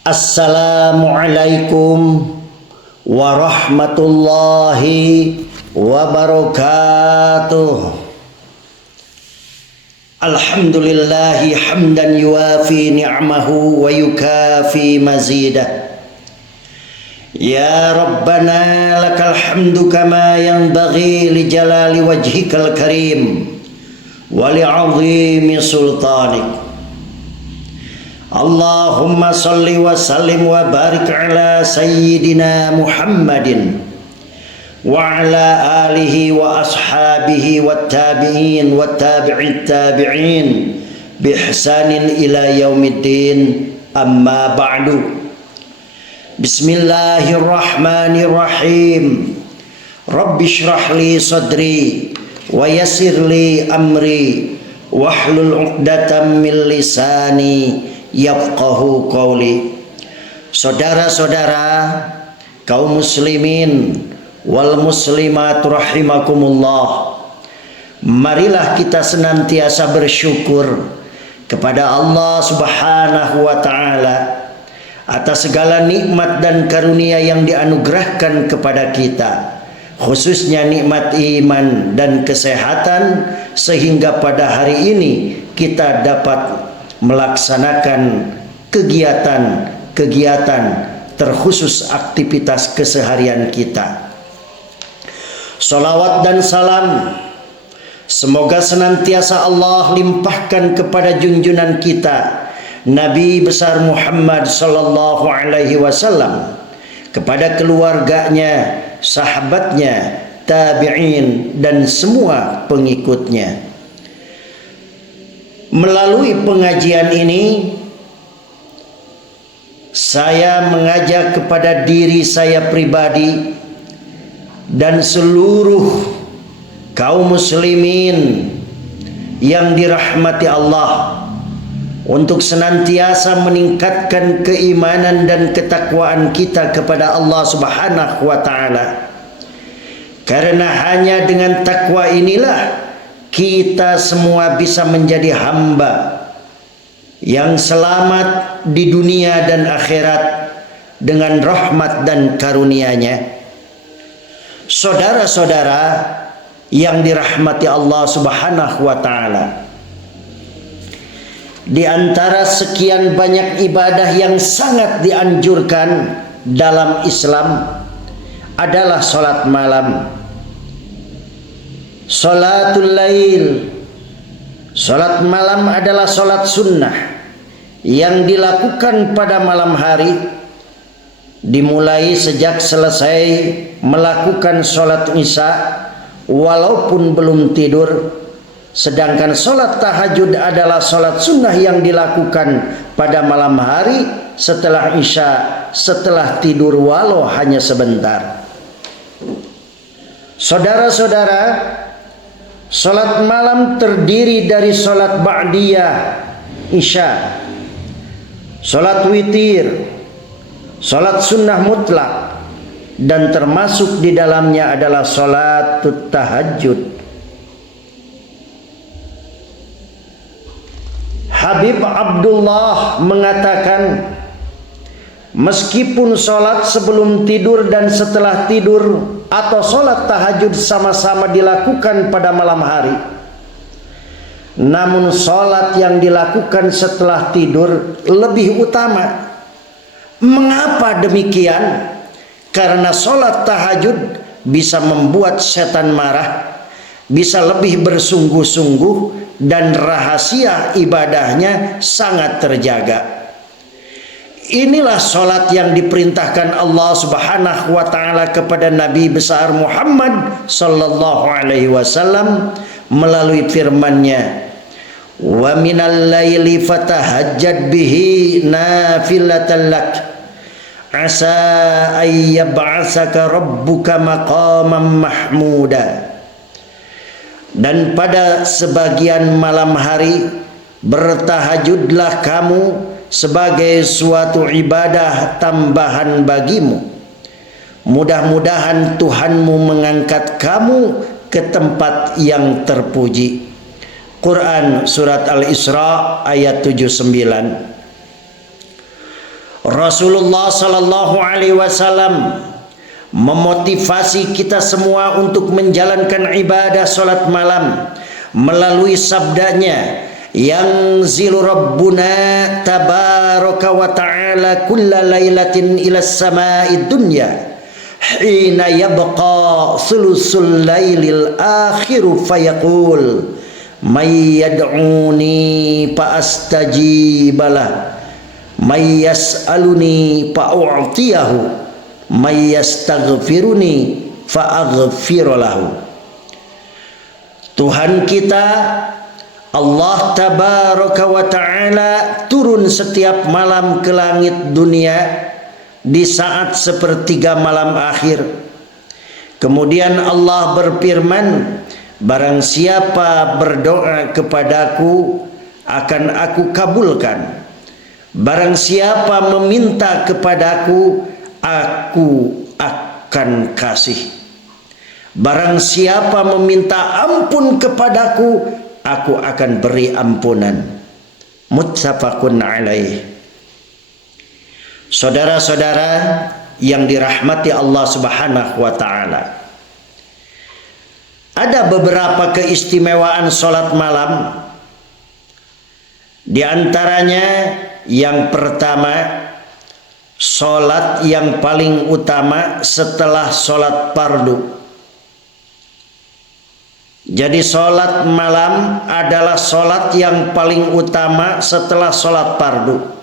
Assalamualaikum warahmatullahi wabarakatuh. Alhamdulillahi hamdan yuafi ni'amahu wa yukafi mazidah. Ya Rabbana lakal hamdu kama yanbaghi li jalali wajhikal karim wa li'azimi sultanik. Allahumma salli wa sallim wa barik ala sayyidina Muhammadin wa ala alihi wa ashabihi wa tabi'in wa tabi'it tabi'in bi ihsanin ila yaumiddin, amma ba'du. Bismillahirrahmanirrahim. Rabbi shrah li sadri wa yassir li amri wahlul 'uqdatam min lisani yafqahu qawli. Saudara-saudara kaum muslimin wal muslimat rahimakumullah, marilah kita senantiasa bersyukur kepada Allah Subhanahu wa taala atas segala nikmat dan karunia yang dianugerahkan kepada kita, khususnya nikmat iman dan kesehatan, sehingga pada hari ini kita dapat melaksanakan kegiatan terkhusus aktivitas keseharian kita. Salawat dan salam semoga senantiasa Allah limpahkan kepada junjungan kita Nabi besar Muhammad sallallahu alaihi wasallam, kepada keluarganya, sahabatnya, tabi'in dan semua pengikutnya. Melalui pengajian ini, saya mengajak kepada diri saya pribadi dan seluruh kaum muslimin yang dirahmati Allah untuk senantiasa meningkatkan keimanan dan ketakwaan kita kepada Allah Subhanahu wa taala. Karena hanya dengan takwa inilah kita semua bisa menjadi hamba yang selamat di dunia dan akhirat dengan rahmat dan karunia-Nya. Saudara-saudara yang dirahmati Allah Subhanahu wa taala, di antara sekian banyak ibadah yang sangat dianjurkan dalam Islam adalah salat malam. Salatul lail, salat malam adalah salat sunnah yang dilakukan pada malam hari, dimulai sejak selesai melakukan salat isya walaupun belum tidur. Sedangkan salat tahajud adalah salat sunnah yang dilakukan pada malam hari setelah isya, setelah tidur walau hanya sebentar. Saudara-saudara, salat malam terdiri dari salat ba'diyah isya, salat witir, salat sunnah mutlak, dan termasuk di dalamnya adalah salat tahajud. Habib Abdullah mengatakan, meskipun salat sebelum tidur dan setelah tidur atau salat tahajud sama-sama dilakukan pada malam hari, namun salat yang dilakukan setelah tidur lebih utama. Mengapa demikian? Karena salat tahajud bisa membuat setan marah, bisa lebih bersungguh-sungguh, dan rahasia ibadahnya sangat terjaga. Inilah salat yang diperintahkan Allah Subhanahu wa taala kepada Nabi besar Muhammad sallallahu alaihi wasallam melalui firman-Nya, "Wa minal laili fatahajjad bihi nafilatan lak asa ay yab'asaka rabbuka maqaman mahmuda." Dan pada sebagian malam hari bertahajudlah kamu sebagai suatu ibadah tambahan bagimu. Mudah-mudahan Tuhanmu mengangkat kamu ke tempat yang terpuji. Quran Surat Al-Isra ayat 79. Rasulullah sallallahu alaihi wasallam memotivasi kita semua untuk menjalankan ibadah salat malam melalui sabdanya, yang zilu rabbuna tabaraka wa ta'ala kulla lailatin ila samai dunya hina yabqa thulusul lailil akhiru fayaqul may yad'uni fa astajibalah, may yas'aluni fa u'tiyahu, may yastaghfiruni fa aghfiralahu. Tuhan kita Allah tabaraka wa ta'ala turun setiap malam ke langit dunia di saat sepertiga malam akhir. Kemudian Allah berfirman, barang siapa berdoa kepadaku akan aku kabulkan, barang siapa meminta kepadaku aku akan kasih, barang siapa meminta ampun kepadaku aku akan beri ampunan. Muttafaqun alaih. Saudara-saudara yang dirahmati Allah Subhanahu wa taala, ada beberapa keistimewaan salat malam. Di antaranya yang pertama, salat yang paling utama setelah salat fardu. Jadi salat malam adalah salat yang paling utama setelah salat fardu.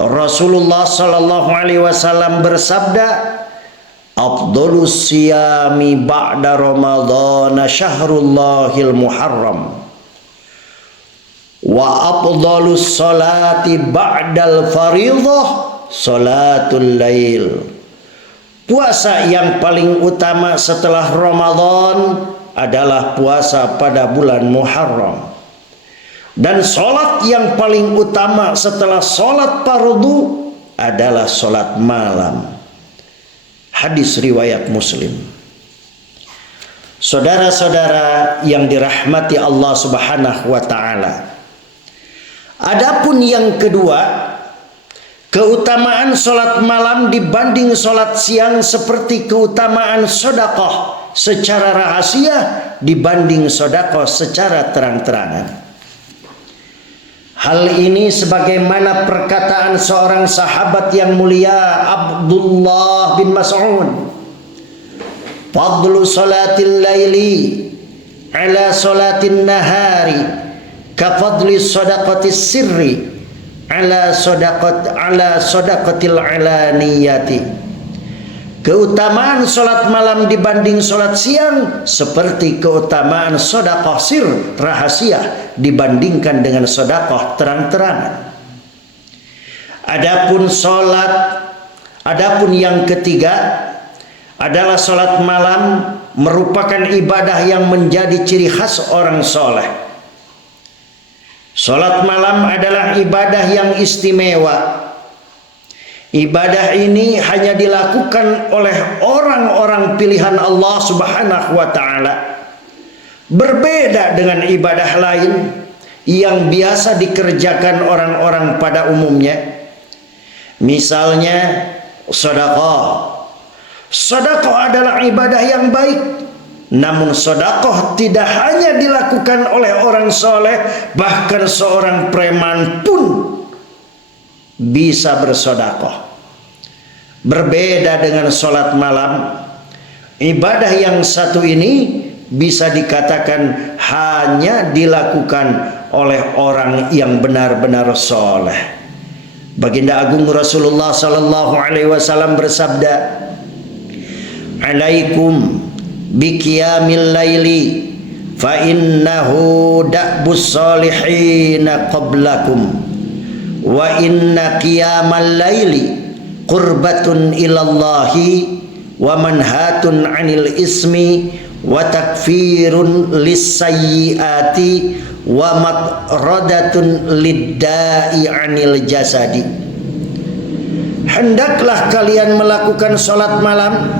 Rasulullah sallallahu alaihi wasallam bersabda, afdhalus siyami ba'da ramadhan syahrullahil muharram wa afdhalus salati ba'dal fardhah salatul lail. Puasa yang paling utama setelah Ramadan adalah puasa pada bulan Muharram. Dan sholat yang paling utama setelah sholat fardu adalah sholat malam. Hadis riwayat Muslim. Saudara-saudara yang dirahmati Allah Subhanahu wa taala, adapun yang kedua, keutamaan sholat malam dibanding sholat siang seperti keutamaan sedekah secara rahasia dibanding sedekah secara terang-terangan. Hal ini sebagaimana perkataan seorang sahabat yang mulia, Abdullah bin Mas'ud, fadlu salatil laili ala salatin nahari ka fadli sadaqatis sirri ala sadaqatil alaniyati. Keutamaan salat malam dibanding salat siang seperti keutamaan sedekah sir rahasia dibandingkan dengan sedekah terang-terangan. Adapun yang ketiga adalah salat malam merupakan ibadah yang menjadi ciri khas orang soleh. Salat malam adalah ibadah yang istimewa. Ibadah ini hanya dilakukan oleh orang-orang pilihan Allah Subhanahu wa taala. Berbeda dengan ibadah lain yang biasa dikerjakan orang-orang pada umumnya. Misalnya sedekah. Sedekah adalah ibadah yang baik. Namun sedekah tidak hanya dilakukan oleh orang soleh, bahkan seorang preman pun bisa bersedekah. Berbeda dengan sholat malam, ibadah yang satu ini bisa dikatakan hanya dilakukan oleh orang yang benar-benar soleh. Baginda Agung Rasulullah sallallahu alaihi wasallam bersabda, alaikum biqiyamil laili fa innahu da'bus salihina qablakum wa inna qiyamal laili qurbatun ilallahi wa manhatun anil ismi wa takfirun lisayyiati wa matradatun liddai anil jasadi. Hendaklah kalian melakukan salat malam,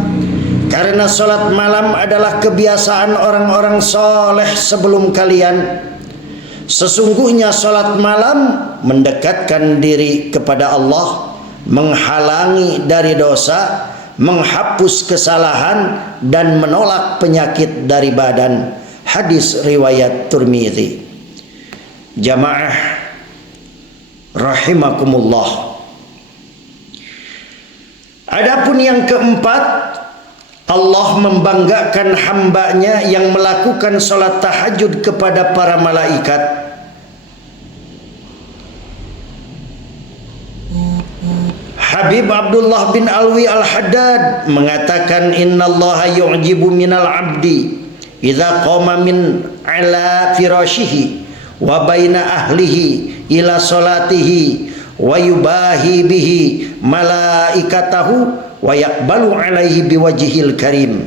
karena salat malam adalah kebiasaan orang-orang soleh sebelum kalian. Sesungguhnya salat malam mendekatkan diri kepada Allah menghalangi dari dosa, menghapus kesalahan, dan menolak penyakit dari badan. Hadis riwayat Tirmidzi. Jamaah rahimakumullah. Adapun yang keempat, Allah membanggakan hambanya yang melakukan sholat tahajud kepada para malaikat. Habib Abdullah bin Alwi Al-Haddad mengatakan, innallaha yu'jibu minal abdi idza qama min ala firashihi wa baina ahlihi ila salatihi wa yubahi bihi malaikatahu wa yaqbalu alaihi biwajhil karim.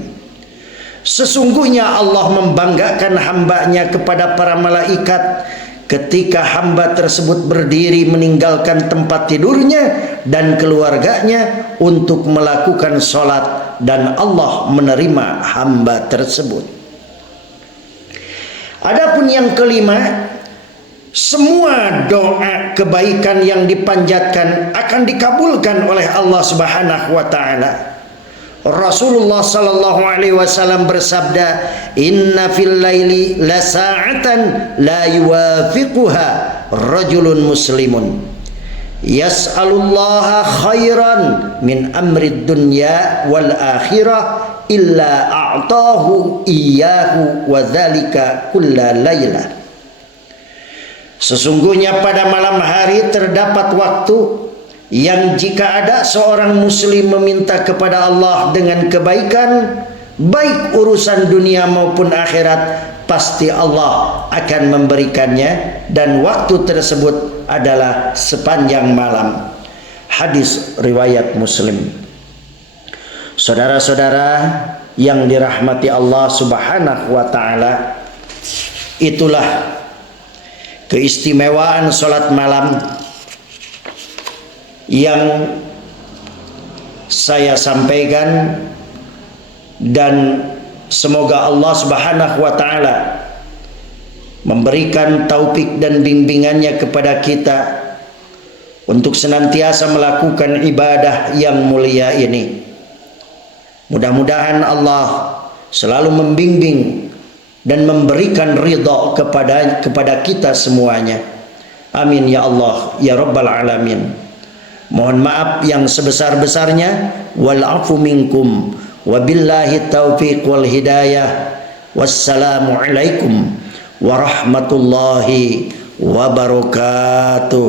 Sesungguhnya Allah membanggakan hambanya kepada para malaikat ketika hamba tersebut berdiri meninggalkan tempat tidurnya dan keluarganya untuk melakukan sholat, dan Allah menerima hamba tersebut. Adapun yang kelima, semua doa kebaikan yang dipanjatkan akan dikabulkan oleh Allah Subhanahu wa taala. Rasulullah sallallahu alaihi wasallam bersabda, "Inna fil laili la sa'atan la yuwafiquha rajulun muslimun yas'alullaha khairan min amrid dunya wal akhirah illa a'tahu iyyahu wa dzalika kulla lailah." Sesungguhnya pada malam hari terdapat waktu yang jika ada seorang muslim meminta kepada Allah dengan kebaikan, baik urusan dunia maupun akhirat, pasti Allah akan memberikannya, dan waktu tersebut adalah sepanjang malam. Hadis riwayat Muslim. Saudara-saudara yang dirahmati Allah Subhanahu wa taala, itulah keistimewaan salat malam yang saya sampaikan, dan semoga Allah Subhanahu wa taala memberikan taufik dan bimbingannya kepada kita untuk senantiasa melakukan ibadah yang mulia ini. Mudah-mudahan Allah selalu membimbing dan memberikan ridha kepada kita semuanya. Amin ya Allah ya rabbal alamin. Mohon maaf yang sebesar-besarnya. Wal afu minkum. Wabillahi taufiq wal hidayah. Wassalamualaikum warahmatullahi wabarakatuh.